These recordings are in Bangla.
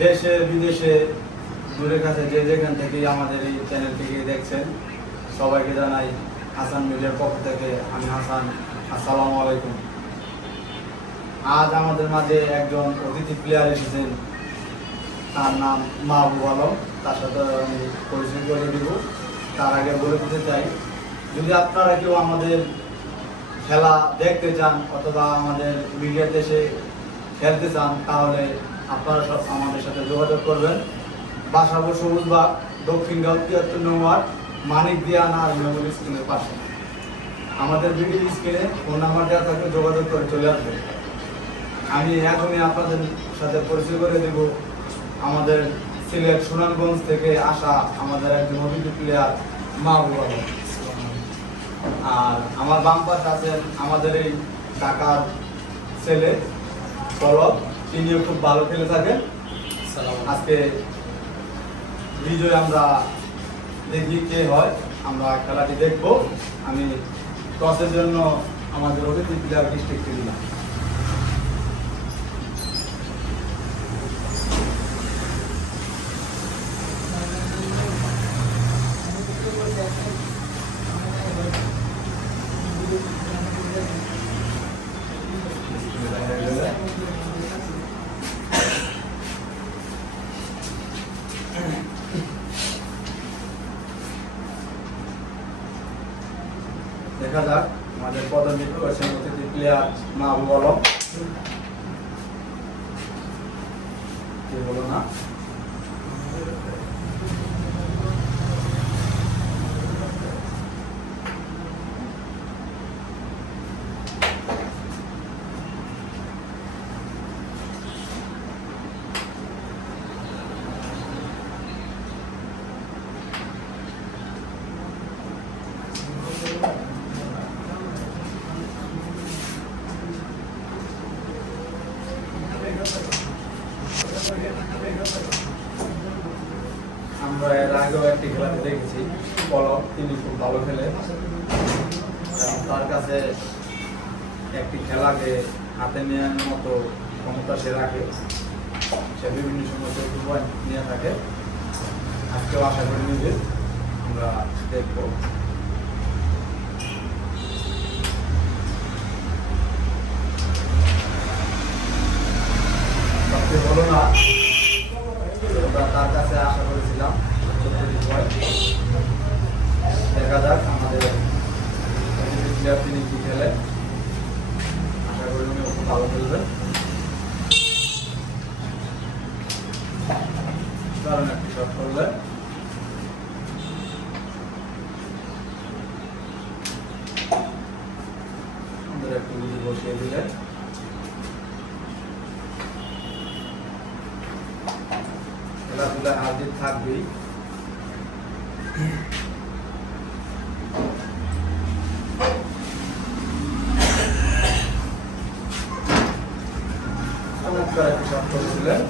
দেশে, বিদেশে, দূরের কাছে যে যেখান থেকে আমাদের এই চ্যানেলটিকে দেখছেন, সবাইকে জানাই হাসান মিডিয়ার পক্ষ থেকে আমি হাসান। আসসালামু আলাইকুম। আজ আমাদের মাঝে একজন অতিথি প্লেয়ার এসেছেন। তার নাম মাহবুব আলম। তার সাথে আমি পরিচয় করে দিব। তার আগে বলে দিতে চাই যদি আপনারা কেউ আমাদের খেলা দেখতে চান অথবা আমাদের মিডিয়াতে দেশে খেলতে চান, তাহলে আপনারা সব আমাদের সাথে যোগাযোগ করবেন। বাসাবো সবুজবাগ দক্ষিণ গাঁও তিয়াত্তর নম্বর, মানিক দিয়ানা মেমোরি স্ক্রিনের পাশে। আমাদের ভিডিও স্ক্রিনে ফোন নাম্বার দেওয়া থাকবে যোগাযোগ করে চলে আসবে। আমি এখনই আপনাদের সাথে পরিচয় করে দেব। আমাদের সিলেট সুনামগঞ্জ থেকে আসা আমাদের একজন অভিজ্ঞ প্লেয়ার মাহবুব আলম। আর আমার বাম পাশে আছেন আমাদের এই কাকার ছেলে পলক। তিনিও খুব ভালো খেলে থাকেন। আজকে বিজয় আমরা দেখি কে হয় আমরা খেলাটি দেখব। আমি টসের জন্য আমাদের অতিথি প্লেয়ার ডিস্ট্রিক্টে দিলাম দেখা যাক আমাদের পদবিত করছেন অতিথি মা মাহবুব আলম কে বলো না আমরা এর আগেও একটি খেলাতে দেখেছি পলক তিনি খুব ভালো খেলে কারণ তার কাছে একটি খেলাকে হাতে নেওয়ার মতো ক্ষমতা সে রাখে। সে বিভিন্ন সময় নিয়ে থাকে। আজকেও আশা করি নিবে আমরা দেখব। না তার কাছে আশা করেছিলাম দেখা যাক আমাদের প্লেয়ার তিনি কি খেলেন আশা করি উনি খুব ভালো খেলবেন দারুণ একটি শট করলেন করেছিলেন।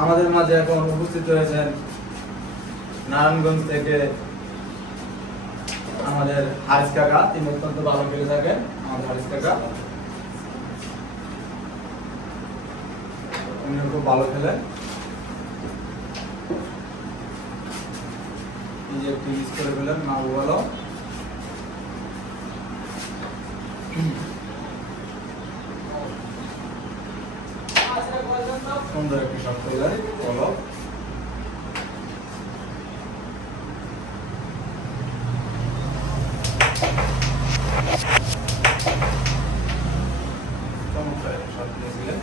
আমাদের মাঝে এখন উপস্থিত হয়েছেন নারায়ণগঞ্জ থেকে আমাদের হারিস কাকা। তিনি অত্যন্ত ভালো খেলে থাকেন, আমাদের হারিস কাকা। উনি খুব ভালো খেলেন। নিজে একটি মিস করে ফেলেন না ভালো সুন্দর একটি শট করলেন বলো চমৎকার একটি শট দিয়েছিলেন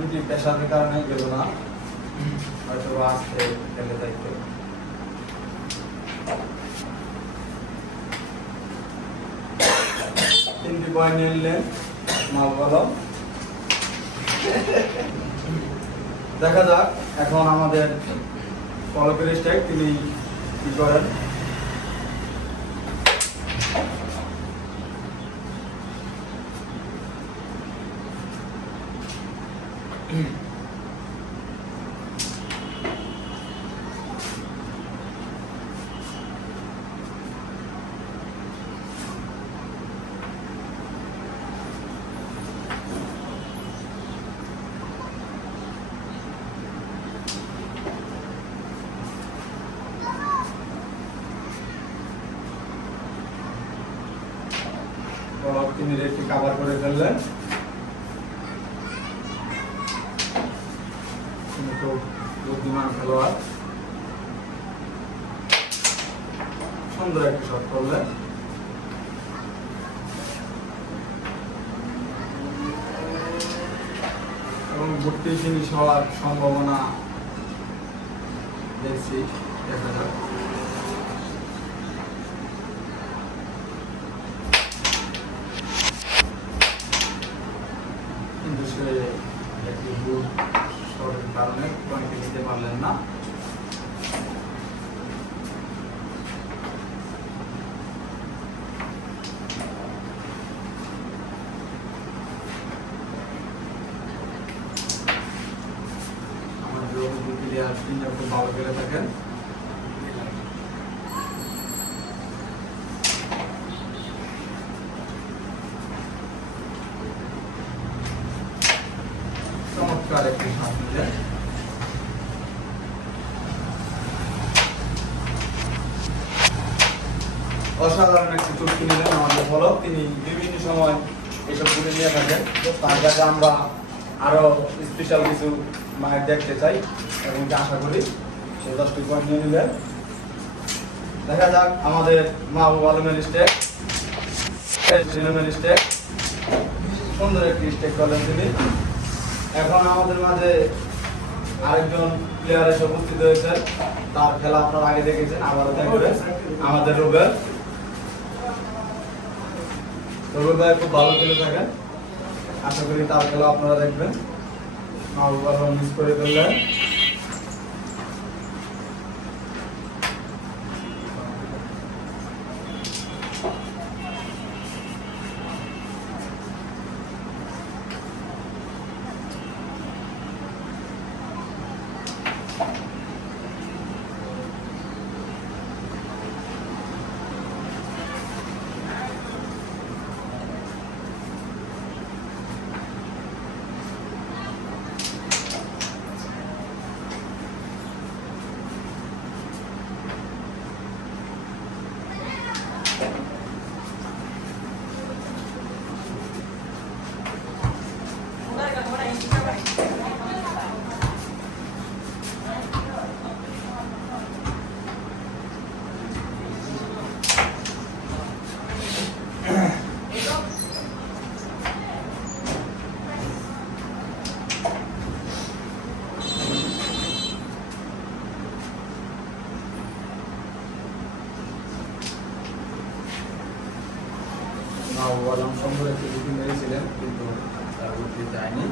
উনি পেশাদের কারণে গেল না। হয়তো আসতে খেলে দায়িত্ব। তিনটি নিয়ে নিলেন মাল ভালো। দেখা যাক, এখন আমাদের পলকের স্ট্রাইক তিনি কি করেন? তিনি রেটটি কাভার করে ফেললেন। খুব বুদ্ধিমান খেলোয়াড়। সুন্দর একটা শট করলেন এবং ভর্তি ফিনিশ হওয়ার সম্ভাবনা দেখছি, দেখা যাক কিন্তু সে একটি ভুল শটের কারণে পয়েন্টে নিতে পারলেন না আমাদের অভিজ্ঞ প্লেয়ার ভালো থাকেন। চমৎকার একটি শট নিলেন অসাধারণ একটি চুটকি নিলেন আমাদের ফলক। তিনি বিভিন্ন সময় এসব ঘুরে নিয়ে থাকেন। তার কাছে আমরা আরও স্পেশাল কিছু মায়ের দেখতে চাই এবং আশা করি সে দশটি পয়েন্ট নিয়ে নিলেন। দেখা যাক আমাদের মাহবুব আলমের স্টেক সিনেমের স্টেক সুন্দর একটি স্টেক করলেন তিনি। এখন আমাদের মাঝে আরেকজন প্লেয়ার এসে উপস্থিত হয়েছে তার খেলা আপনারা আগে দেখেছেন, আবারও দেখবেন। আমাদের রুবেল। রুবেল ভাই খুব ভালো খেলে থাকেন। আশা করি তার খেলা আপনারা দেখবেন। মাহবুব আলম মিস করে ফেললেন মাহবুব সুন্দর মেরেছিলেন কিন্তু বুদ্ধি যায়নি।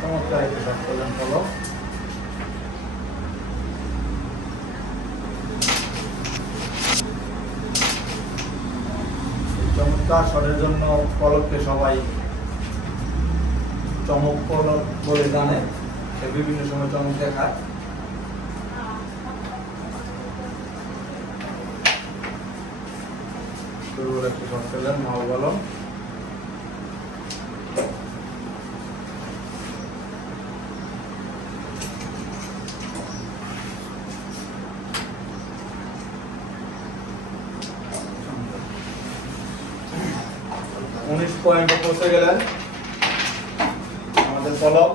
চমৎকার একটি শট করলেন ফলক চমৎকার শটের জন্য ফলককে সবাই চমক ফলক বলে জানে। সে বিভিন্ন সময় চমক দেখায়। উনিশ পয়েন্টে পৌঁছে গেলেন আমাদের ফলক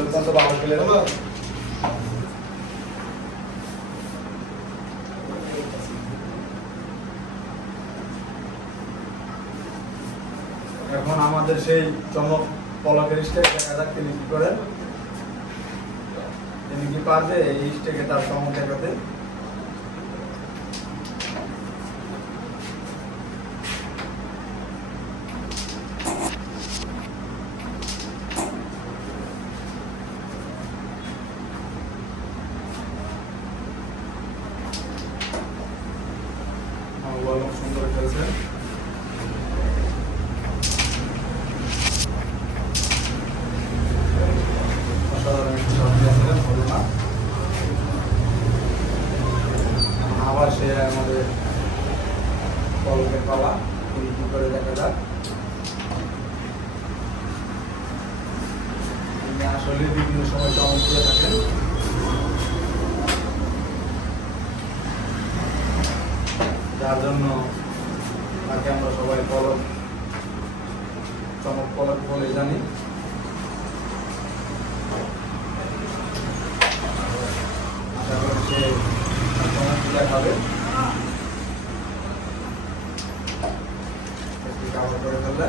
অত্যন্ত ভালো খেলেন এখন আমাদের সেই চমক পলকের স্টেক দেখা যাক তিনি কি করেন। তিনি কি পারবে এই স্টেকে তার চমক দেখাতে মাহবুব আলম সুন্দর খেলছেন আবার সে আমাদের পলকের পালা তিনি কি করে দেখা যাক তিনি আসলে বিভিন্ন সময় চমক দিয়ে থাকেন যার জন্য তাকে আমরা সবাই পলক চমক পলক বলে জানি। আশা করি সে চমক দেখাবে একটি কাভার করে ফেললে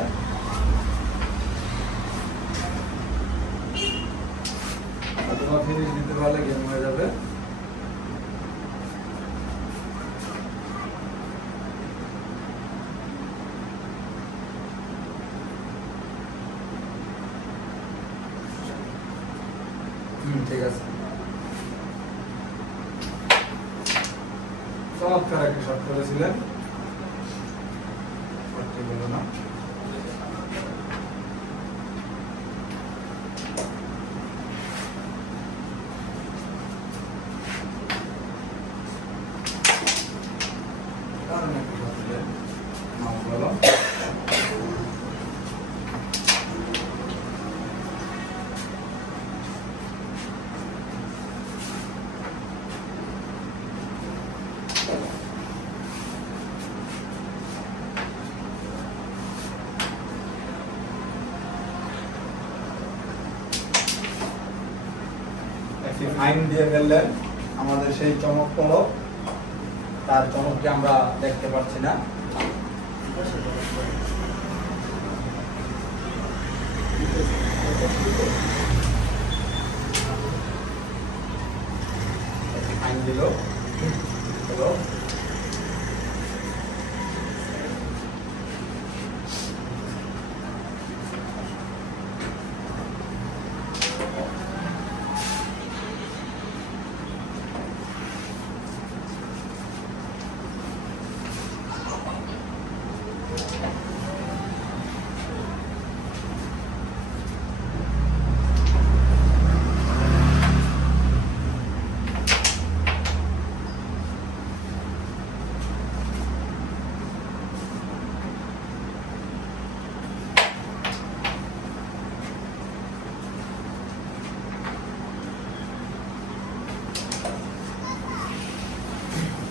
অথবা ফিনিশ দিতে পারলে গেম হয়ে যাবে হুম ঠিক আছে চমৎকার একটা শট করেছিলেন শটটি হলো না দারুণ একটা shot ছিলেন। মাফ করো। একটি দিয়ে ফেললেন। আমাদের সেই চমক পলক তার চমককে আমরা দেখতে পাচ্ছি না। ফাইন দিল হলো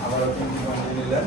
আবারও তিনটি পয়েন্ট নিলেন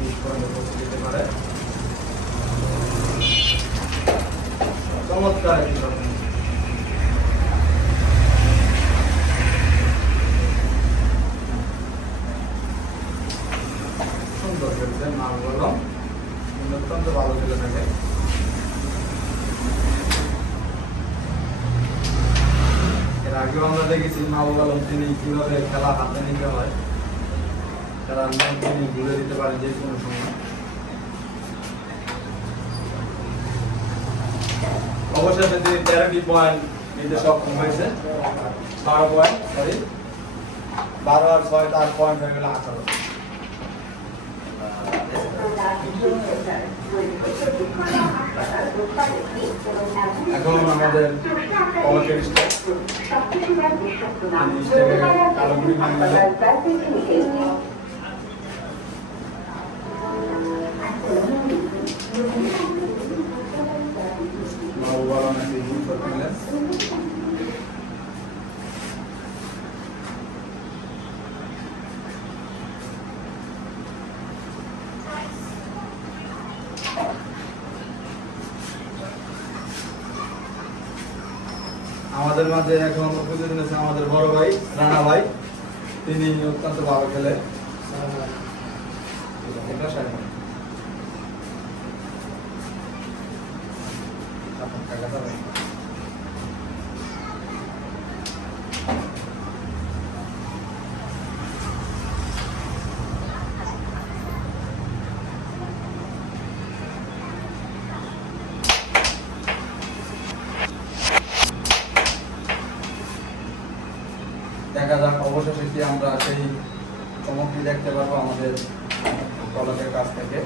বিশ পয়েন্ট করতে পারে চমৎকার একটি সুন্দর ভালো খেলে থাকে এর আগেও আমরা দেখেছি মা বললাম তিনি কীভাবে খেলা হাতে তারা তিনি ভুলে দিতে পারেন যে কোনো সময়। অবশেষে তিনি তেরোটি পয়েন্ট নিতে সক্ষম হয়েছে। বারো পয়েন্ট সরি বারো আর ছয় তার পয়েন্ট হয়ে গেল আঠারো। এখন আমাদের কালো গুড়ি আমাদের মাঝে এখন উপস্থিত হয়েছে আমাদের বড় ভাই, রানা ভাই। তিনি অত্যন্ত ভালো খেলে এটা আমরা সেই চমকটি দেখতে পারব আমাদের কলেজের কাছ থেকে।